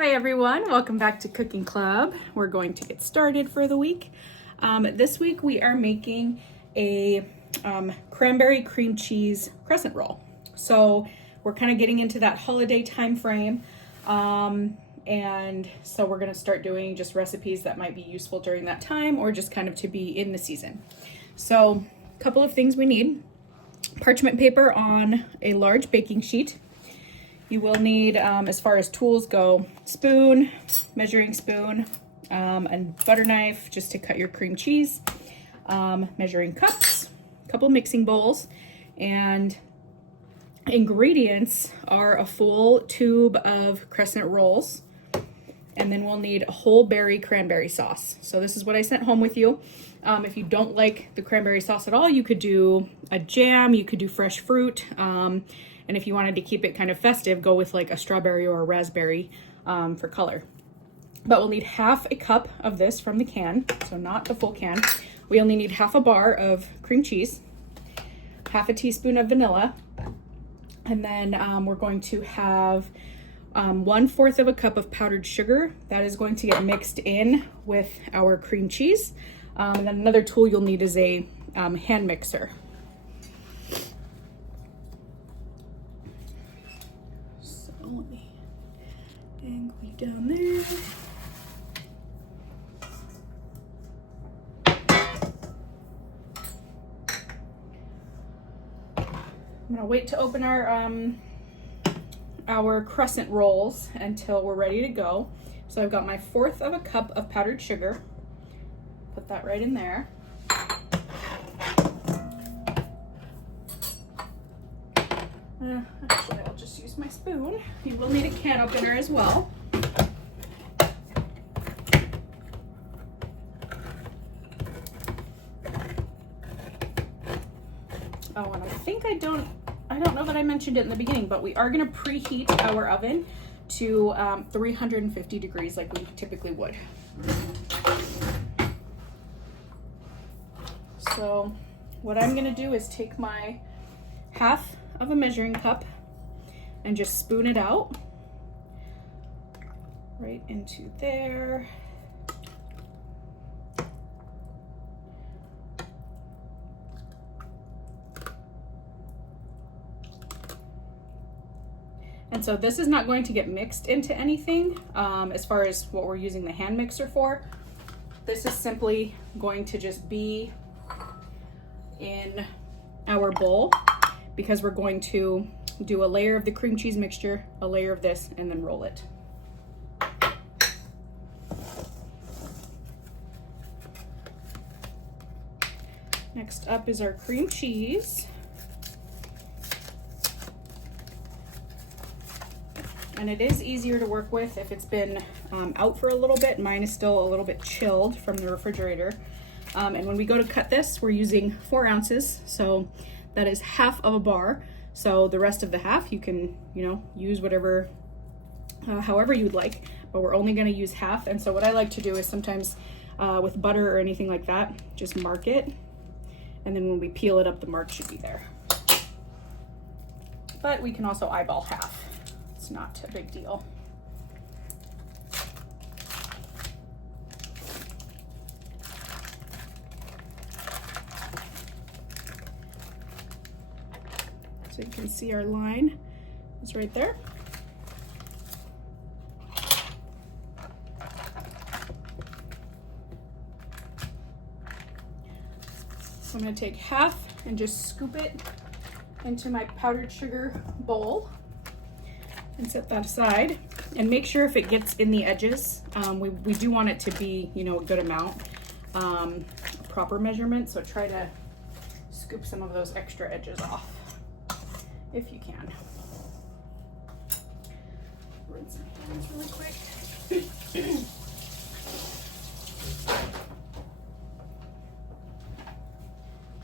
Hi everyone, welcome back to Cooking Club. We're going to get started for the week. This week we are making a cranberry cream cheese crescent roll. So we're kind of getting into that holiday time frame. And so we're going to start doing just recipes that might be useful during that time or just kind of to be in the season. So a couple of things we need: parchment paper on a large baking sheet. You will need, as far as tools go, spoon, measuring spoon, and butter knife just to cut your cream cheese, measuring cups, a couple mixing bowls, and ingredients are a full tube of crescent rolls, and then we'll need a whole berry cranberry sauce. So this is what I sent home with you. If you don't like the cranberry sauce at all, you could do a jam, you could do fresh fruit, and if you wanted to keep it kind of festive, go with like a strawberry or a raspberry for color. But we'll need half a cup of this from the can, so not the full can. We only need half a bar of cream cheese, half a teaspoon of vanilla, and then we're going to have 1/4 of a cup of powdered sugar. That is going to get mixed in with our cream cheese. And then another tool you'll need is a hand mixer. Let me angle you down there. I'm gonna wait to open our crescent rolls until we're ready to go. So I've got my 1/4 of a cup of powdered sugar. Put that right in there. Actually, I'll just use my spoon. You will need a can opener as well. Oh, and I think I don't know that I mentioned it in the beginning, but we are going to preheat our oven to 350 degrees like we typically would. So what I'm going to do is take my half of a measuring cup and just spoon it out right into there. And so this is not going to get mixed into anything as far as what we're using the hand mixer for. This is simply going to just be in our bowl, because we're going to do a layer of the cream cheese mixture, a layer of this, and then roll it. Next up is our cream cheese. And it is easier to work with if it's been out for a little bit. Mine is still a little bit chilled from the refrigerator. And when we go to cut this, we're using 4 ounces. So that is half of a bar. So the rest of the half you can, use whatever, however you'd like, but we're only gonna use half. And so what I like to do is sometimes with butter or anything like that, just mark it. And then when we peel it up, the mark should be there. But we can also eyeball half. It's not a big deal. So you can see our line is right there. So I'm going to take half and just scoop it into my powdered sugar bowl and set that aside. And make sure if it gets in the edges, we do want it to be, a good amount, proper measurement. So try to scoop some of those extra edges off if you can. Rinse my hands really quick.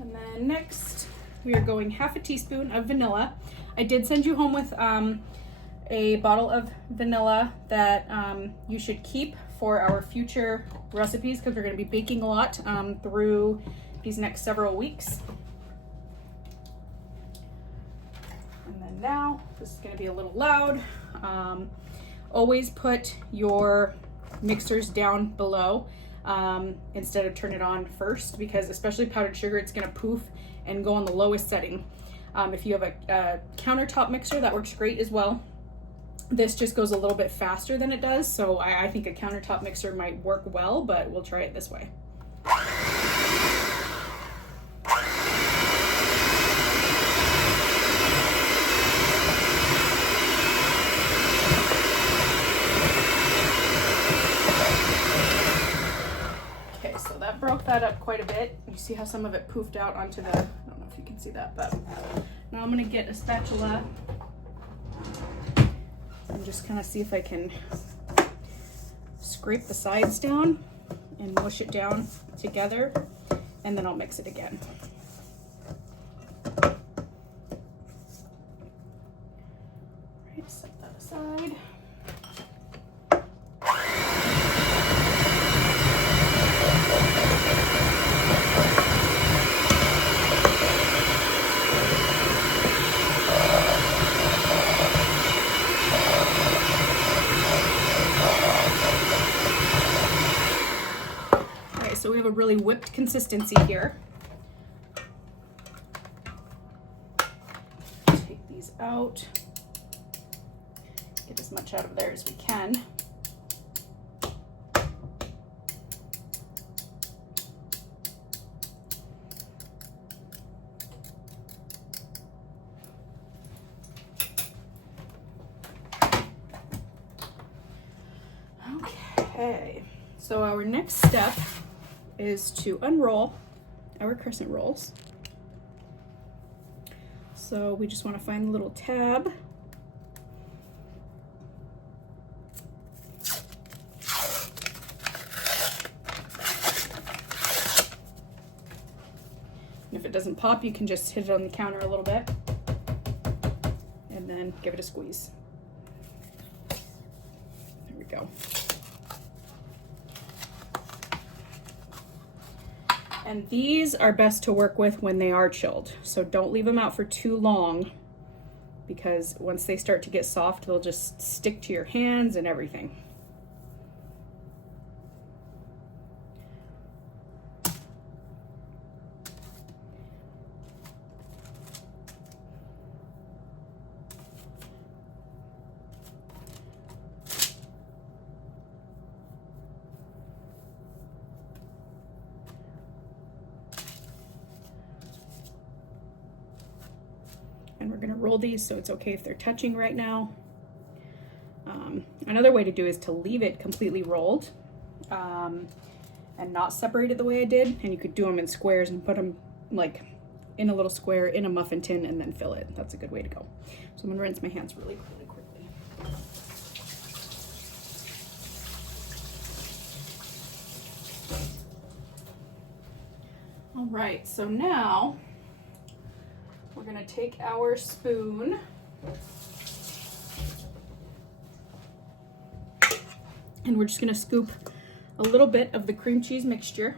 And then next, we are going half a teaspoon of vanilla. I did send you home with a bottle of vanilla that you should keep for our future recipes, because we're going to be baking a lot through these next several weeks. And then now, this is going to be a little loud. always put your mixers down below instead of turn it on first, because especially powdered sugar, it's gonna poof and go on the lowest setting. If you have a countertop mixer, that works great as well. This just goes a little bit faster than it does, so I think a countertop mixer might work well, but we'll try it this way. Okay, so that broke that up quite a bit. You see how some of it poofed out onto the, I don't know if you can see that, but now I'm gonna get a spatula and just kind of see if I can scrape the sides down and mush it down together, and then I'll mix it again. All right, set that aside. So we have a really whipped consistency here. Take these out. Get as much out of there as we can. Okay, so our next step is to unroll our crescent rolls. So we just want to find the little tab. And if it doesn't pop, you can just hit it on the counter a little bit and then give it a squeeze. There we go. And these are best to work with when they are chilled. So don't leave them out for too long, because once they start to get soft, they'll just stick to your hands and everything. And we're gonna roll these so it's okay if they're touching right now. Another way to do is to leave it completely rolled and not separate it the way I did. And you could do them in squares and put them like in a little square in a muffin tin and then fill it. That's a good way to go. So I'm gonna rinse my hands really quickly. All right, so now we're gonna take our spoon and we're just gonna scoop a little bit of the cream cheese mixture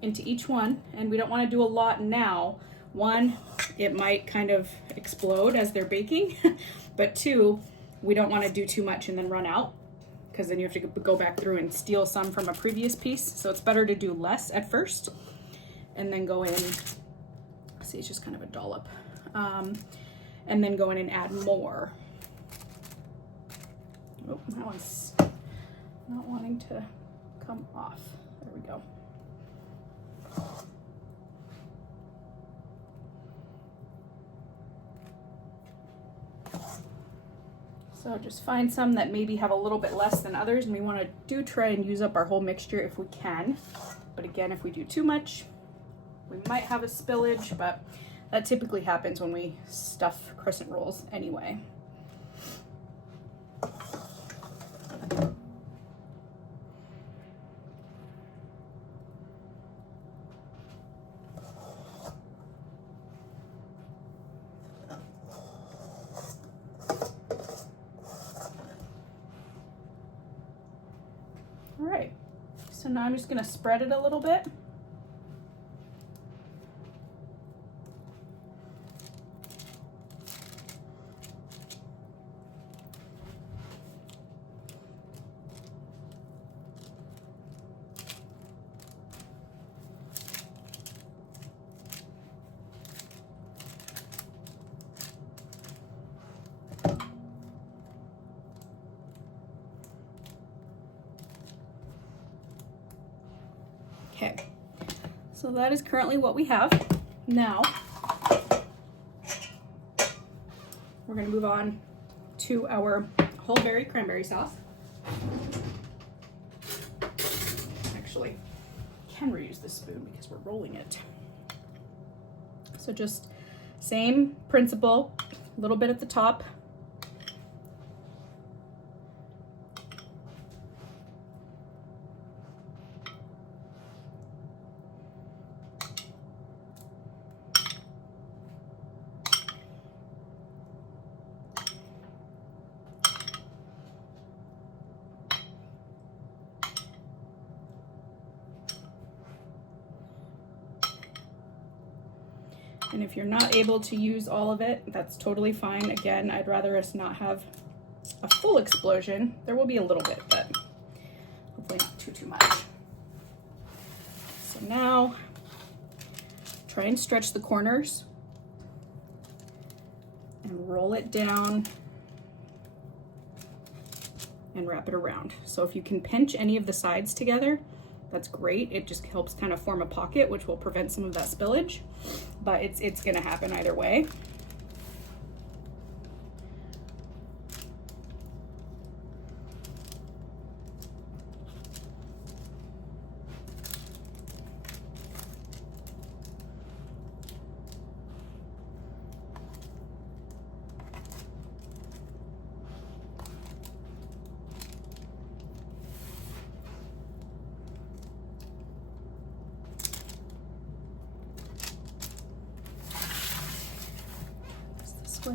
into each one. And we don't wanna do a lot now. One, it might kind of explode as they're baking, but two, we don't wanna do too much and then run out, because then you have to go back through and steal some from a previous piece. So it's better to do less at first and then go in. See, it's just kind of a dollop. And then go in and add more. Oh, that one's not wanting to come off. There we go. So just find some that maybe have a little bit less than others, and we want to try and use up our whole mixture if we can. But again, if we do too much, we might have a spillage, but that typically happens when we stuff crescent rolls anyway. All right, so now I'm just gonna spread it a little bit. Okay, so that is currently what we have. Now, we're gonna move on to our whole berry cranberry sauce. Actually, can reuse this spoon because we're rolling it. So just same principle, a little bit at the top. And if you're not able to use all of it, that's totally fine. Again, I'd rather us not have a full explosion. There will be a little bit, but hopefully not too much. So now, try and stretch the corners and roll it down and wrap it around. So if you can pinch any of the sides together, that's great. It just helps kind of form a pocket, which will prevent some of that spillage, but it's gonna happen either way. Way.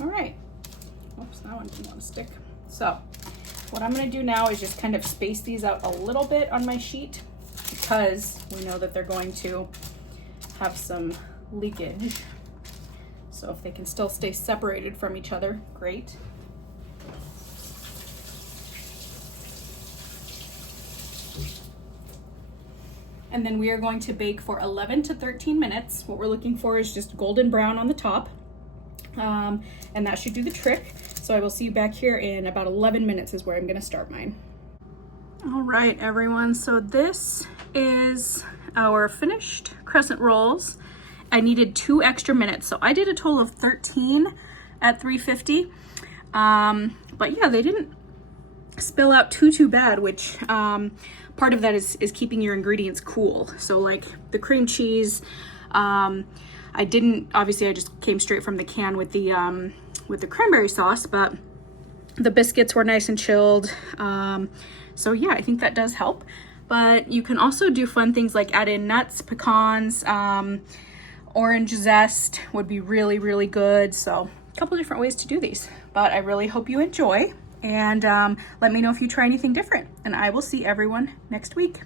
All right, oops, that one didn't want to stick. So what I'm gonna do now is just kind of space these out a little bit on my sheet because we know that they're going to have some leakage. So if they can still stay separated from each other, great. And then we are going to bake for 11 to 13 minutes. What we're looking for is just golden brown on the top. And that should do the trick. So I will see you back here in about 11 minutes is where I'm gonna start mine. All right, everyone. So this is our finished crescent rolls. I needed 2 extra minutes. So I did a total of 13 at 350. But yeah, they didn't spill out too bad, which part of that is keeping your ingredients cool. So like the cream cheese, obviously I just came straight from the can with the cranberry sauce, but the biscuits were nice and chilled. So yeah, I think that does help. But you can also do fun things like add in nuts, pecans, orange zest would be really good. So a couple different ways to do these, but I really hope you enjoy, and let me know if you try anything different, and I will see everyone next week.